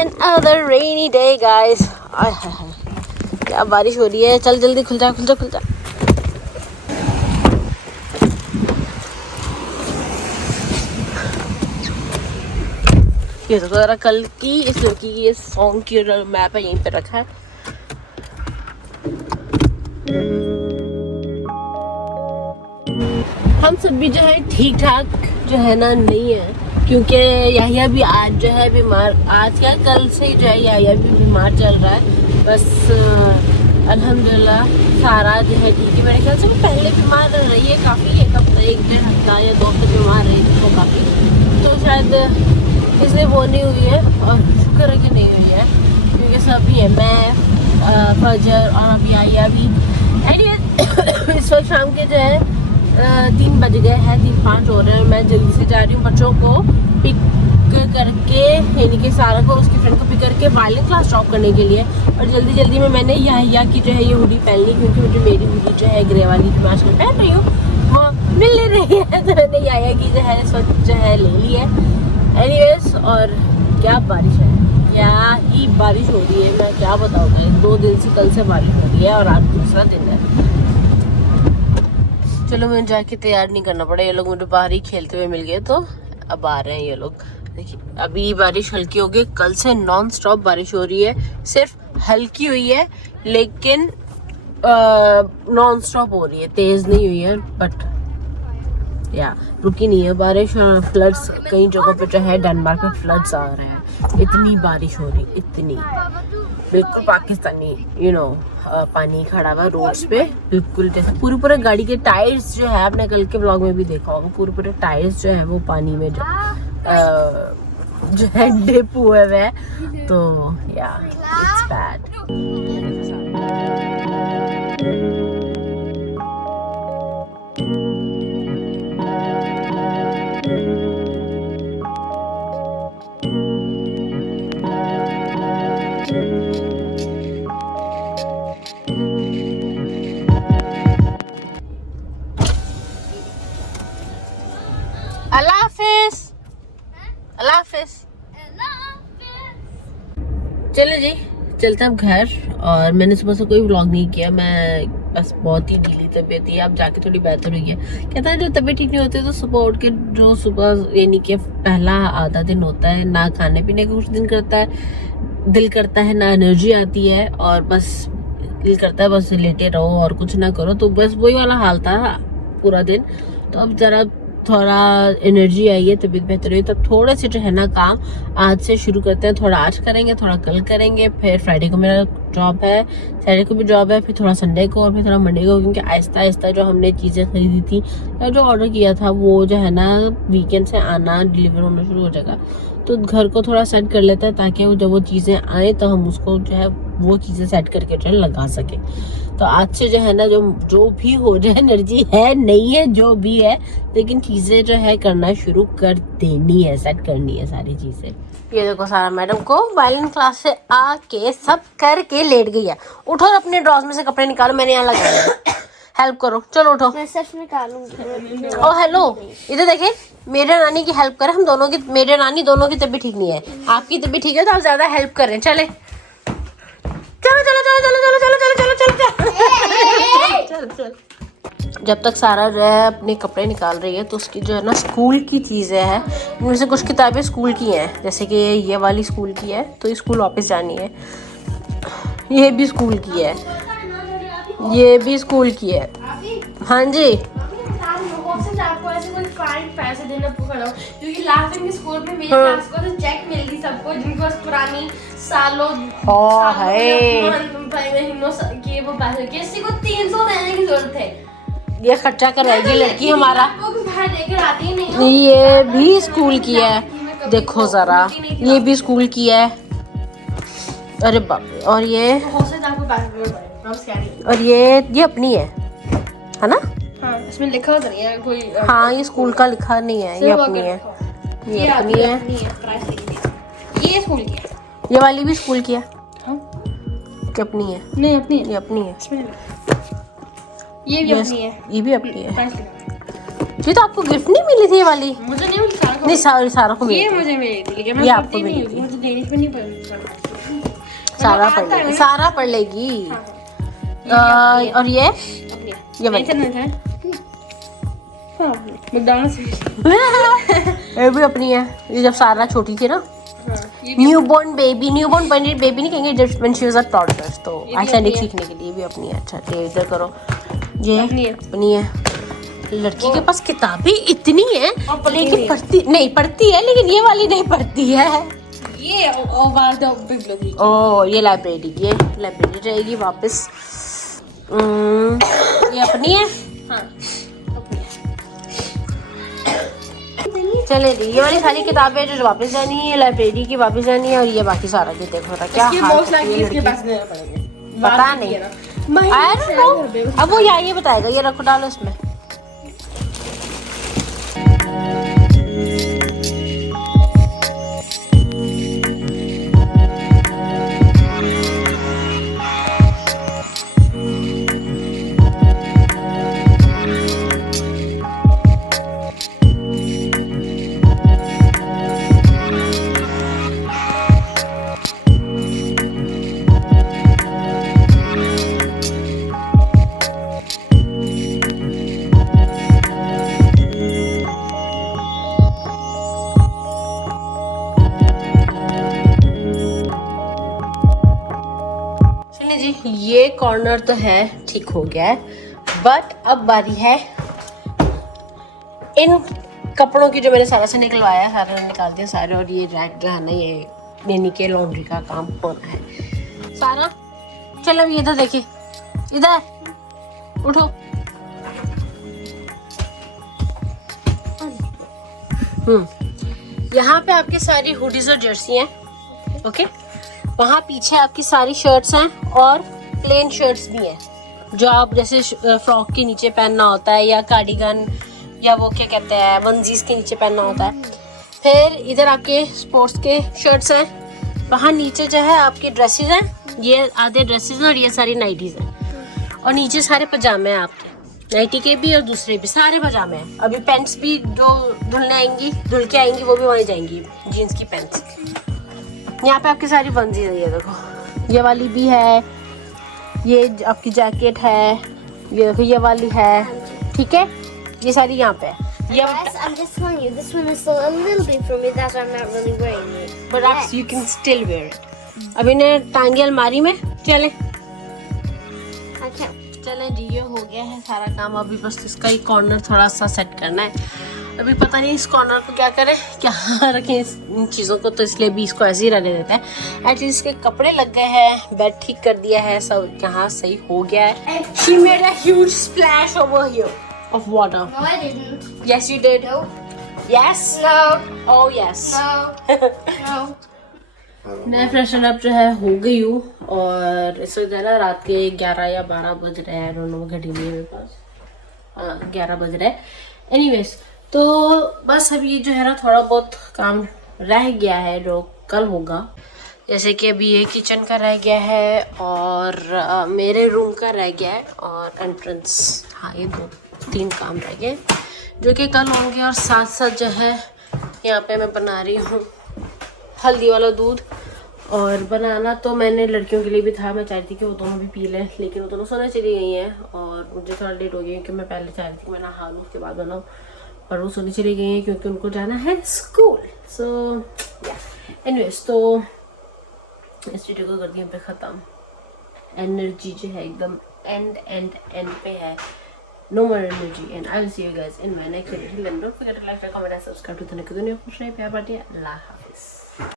another rainy day guys. आय हाय हाय क्या बारिश हो रही है. चल जल्दी खुल जा खुल जा खुल जा. ये तो जरा कल की इस लड़की की ये सॉन्ग की मैप है यहीं पे रखा है. हम सब भी जो है ठीक ठाक जो है ना नहीं है, क्योंकि याहिया भी आज जो है बीमार, आज क्या कल से ही जो है याहिया भी बीमार चल रहा है. बस अल्हम्दुलिल्लाह सारा जो है ठीक है. मेरे ख्याल से वो पहले बीमार रही है काफ़ी, एक हफ्ता 1-1.5 हफ्ता या 2 हफ्ते बीमार रही थी वो काफ़ी, तो शायद इसलिए वो नहीं हुई है. और शुक्र है कि नहीं हुई है, क्योंकि सभी है मैं फजर और अब याहिया भी. एनीवे इस वक्त शाम के जो है 3 बज गए हैं, 3-5 हो रहे हैं. मैं जल्दी से जा रही हूँ बच्चों को पिक करके, यानी कि सारा को उसकी फ्रेंड को पिक करके वायलिन क्लास ड्रॉप करने के लिए. और जल्दी जल्दी में मैंने याहिया की जो है ये हुडी पहन ली, क्योंकि मुझे मेरी हुडी जो है ग्रे वाली जो मैं आजकल पहन रही हूँ वो मिल नहीं रही है, तो मैंने याहिया की जो है इस वक्त जो है ले ली है. एनीवेज, और क्या बारिश है, क्या ही बारिश हो रही है. मैं क्या बताऊँगा, 2 दिन से कल से बारिश हो रही है और आज दूसरा दिन है. चलो मुझे जाके तैयार नहीं करना पड़ा, ये लोग मुझे बाहर ही खेलते हुए मिल गए तो अब आ रहे हैं ये लोग. देखिए अभी बारिश हल्की हो गई, कल से नॉन स्टॉप बारिश हो रही है. सिर्फ हल्की हुई है लेकिन नॉन स्टॉप हो रही है, तेज नहीं हुई है, बट या रुकी नहीं है बारिश. फ्लड्स कई जगहों पे जो है डेनमार्क में फ्लड्स आ रहे हैं. इतनी बारिश हो रही, इतनी बिल्कुल पाकिस्तानी पानी खड़ा हुआ रोड्स पे, बिल्कुल जैसे पूरे गाड़ी के टायर्स जो है, आपने कल के ब्लॉग में भी देखा होगा, पूरे टायर्स जो है वो पानी में जो है डिप हुए हुए हैं. तो या इट्स बैड. अल्लाह हाफिज. अल्लाह हाफिज. चलो जी चलते हैं अब घर. और मैंने सुबह से कोई व्लॉग नहीं किया, मैं बस बहुत ही ढीली तबीयत थी. अब जाके थोड़ी बेहतर हुई है. कहता है जो तबीयत ठीक नहीं होती तो सुबह उठ के जो सुबह यानी कि पहला आधा दिन होता है ना खाने पीने का कुछ दिन करता है, दिल करता है ना एनर्जी आती है, और बस दिल करता है बस लेटे रहो और कुछ ना करो. तो बस वही वाला हाल था पूरा दिन. तो अब जरा थोड़ा एनर्जी आई है, तबीयत बेहतर हुई, तो थोड़े से जो है ना काम आज से शुरू करते हैं. थोड़ा आज करेंगे, थोड़ा कल करेंगे, फिर फ्राइडे को मेरा जॉब है, सैटरडे को भी जॉब है, फिर थोड़ा संडे को और फिर थोड़ा मंडे को, क्योंकि आहिस्ता आहिस्ता जो हमने चीज़ें खरीदी थी या जो ऑर्डर किया था वो जो है ना वीकेंड से आना डिलीवर होना शुरू हो जाएगा. तो घर को थोड़ा सेट कर लेते हैं ताकि जब वो चीज़ें आए तो हम उसको जो है वो चीज़ें सेट करके जो है लगा सके. तो आज से जो है ना जो भी हो जाए, एनर्जी है नहीं है जो भी है, लेकिन चीज़ें जो है करना शुरू कर देनी है, सेट करनी है सारी चीज़ें. ये देखो सारा मैडम को वायलिन क्लास से आके सब करके लेट गई है. उठो और अपने ड्रॉज में से कपड़े निकालो, मैंने यहाँ लगाया है. हेल्प करो, चलो उठो. मैं सच निकालूंगी. ओ हेलो, इधर देखें, मेरे नानी की हेल्प करें हम दोनों की. मेरे नानी दोनों की तबीयत ठीक नहीं है, आपकी तबीयत ठीक है तो आप ज्यादा हेल्प करें. चले चलो चलो चलो चलो चलो चलो चलो चलो चलो चलो चलो. जब तक सारा जो है अपने कपड़े निकाल रही है तो उसकी जो है ना स्कूल की चीज़ें हैं, इनमें से कुछ किताबें स्कूल की हैं, जैसे कि ये वाली स्कूल की है तो स्कूल वापस जानी है. ये भी स्कूल की है, ये भी स्कूल की है. हाँ जी आपको ऐसे कोई पैसे देना पड़ा, क्योंकि लास्ट टाइम स्कूल में मेरी क्लास को तो चेक मिल गई सबको, जिनको पुरानी सालों के वो पैसे, किसी को 300 देने की जरूरत है. ये खर्चा करवाएगी लड़की हमारा. लेकर आती नहीं. ये भी स्कूल की है, देखो जरा, ये भी स्कूल की है. अरे बाप. और ये अपनी है ना. हाँ, इसमें लिखा होता नहीं है कोई. हाँ ये स्कूल का लिखा नहीं है, ये अपनी है. ये अपनी है. ये स्कूल की है. ये वाली भी स्कूल की है. हाँ कि अपनी है. नहीं अपनी है. ये अपनी है. ये भी अपनी है. ये भी अपनी है. ये तो आपको गिफ्ट नहीं मिली थी ये वाली. मुझे नहीं मिली. नहीं सारा को मिली. ये मुझे मिली थी लेकिन ये आपको मिली थी. देने पे नहीं पढ़ सारा पढ़ लेगी। और ये मैकडॉनल्ड्स ये भी अपनी है। ये जब सारा छोटी थी ना, न्यूबॉर्न बेबी नहीं कहेंगे, जब when she was a toddler, तो आइसलैंडिक सीखने के लिए भी अपनी है। अच्छा ये इधर करो, ये अपनी है। लड़की के पास किताबें इतनी है लेकिन पढ़ती है लेकिन ये वाली नहीं पढ़ती है। ये ओ ये लाइब्रेरी रहेगी वापस। ये अपनी है। हाँ चले जी, ये वाली सारी किताबें जो वापस जानी है, लाइब्रेरी की वापस जानी है। और ये बाकी सारा जो देखो था क्या पता नहीं। अब वो ये बताएगा, ये रखो डालो इसमें। ये कॉर्नर तो है ठीक हो गया है, बट अब बारी है इन कपड़ों की जो मैंने सारा से निकलवाया, सारा निकाल दिया सारे। और ये रैक जो है ना, ये नैनी के लॉन्ड्री का काम होना है सारा। चलो ये इधर देखिए, इधर उठो। यहाँ पे आपकी सारी हुडीज और जर्सी हैं, ओके। वहाँ पीछे आपकी सारी शर्ट्स हैं और प्लेन शर्ट्स भी हैं जो आप जैसे फ्रॉक के नीचे पहनना होता है, या कार्डिगन, या वो क्या कहते हैं वंजीज के नीचे पहनना होता है। फिर इधर आपके स्पोर्ट्स के शर्ट्स हैं, वहाँ नीचे जो है आपके ड्रेसेस हैं, ये आधे ड्रेसेस हैं और ये सारी नाइटीज हैं। और नीचे सारे पजामे हैं आपके, नाइटी के भी और दूसरे भी सारे पजामे हैं। अभी पैंट्स भी जो धुल के आएंगी वो भी वहीं जाएंगी, जीन्स की पैंट्स। यहाँ पे आपकी सारी वंजीज है, ये देखो ये वाली भी है, ये आपकी जैकेट है, ये देखो ये वाली है, ठीक है। ये सारी यहाँ पे है। I'm just telling you, this one is still a little big for me. That's why I'm not really wearing it. But you can still wear it. अब इन्हें टांगे अलमारी में। चले जी, ये हो गया है सारा काम। अभी बस इसका ही कॉर्नर थोड़ा सा सेट करना है। अभी पता नहीं इस कॉर्नर को क्या करें, क्या रखें इन चीज़ों को, तो इसलिए भी इसको ऐसे ही रहने देते हैं। एटलीस्ट इसके कपड़े लग गए हैं, बेड ठीक कर दिया है, सब यहाँ सही हो गया है। She made a huge splash over here of water. No, I didn't. Yes, you did. No. Yes. No. Oh yes. No. No. मैं फ्रेशन अप जो है हो गई हूँ, और इस वक्त ना रात के 11 या 12 बज रहे हैं, दोनों घड़ी नहीं है मेरे पास। हाँ 11 बज रहे हैं। एनीवेज, तो बस अब ये जो है ना थोड़ा बहुत काम रह गया है जो कल होगा। जैसे कि अभी ये किचन का रह गया है और मेरे रूम का रह गया है और एंट्रेंस। हाँ ये 2-3 काम रह गए जो कि कल होंगे। और साथ साथ जो है यहाँ पे मैं बना रही हूँ हल्दी वाला दूध। और बनाना तो मैंने लड़कियों के लिए भी था, मैं चाहती थी कि वो दोनों भी पी लें, लेकिन वो दोनों सोने चली गई हैं और मुझे थोड़ा लेट हो गया क्योंकि मैं पहले चाहती थी कि मैं नहा लूँ उसके बाद बनाऊँ, और वो सोने चली गई हैं क्योंकि उनको जाना है स्कूल। सो एनीवेज, तो इस वीडियो को कर दिया पे ख़त्म। एनर्जी जो है एकदम एंड पे है। No more energy, and I will see you guys in my next video. Till then, don't forget to like, comment, and subscribe to the next video. खुश रहिए, प्यार बांटिए, अल्लाह हाफिज़।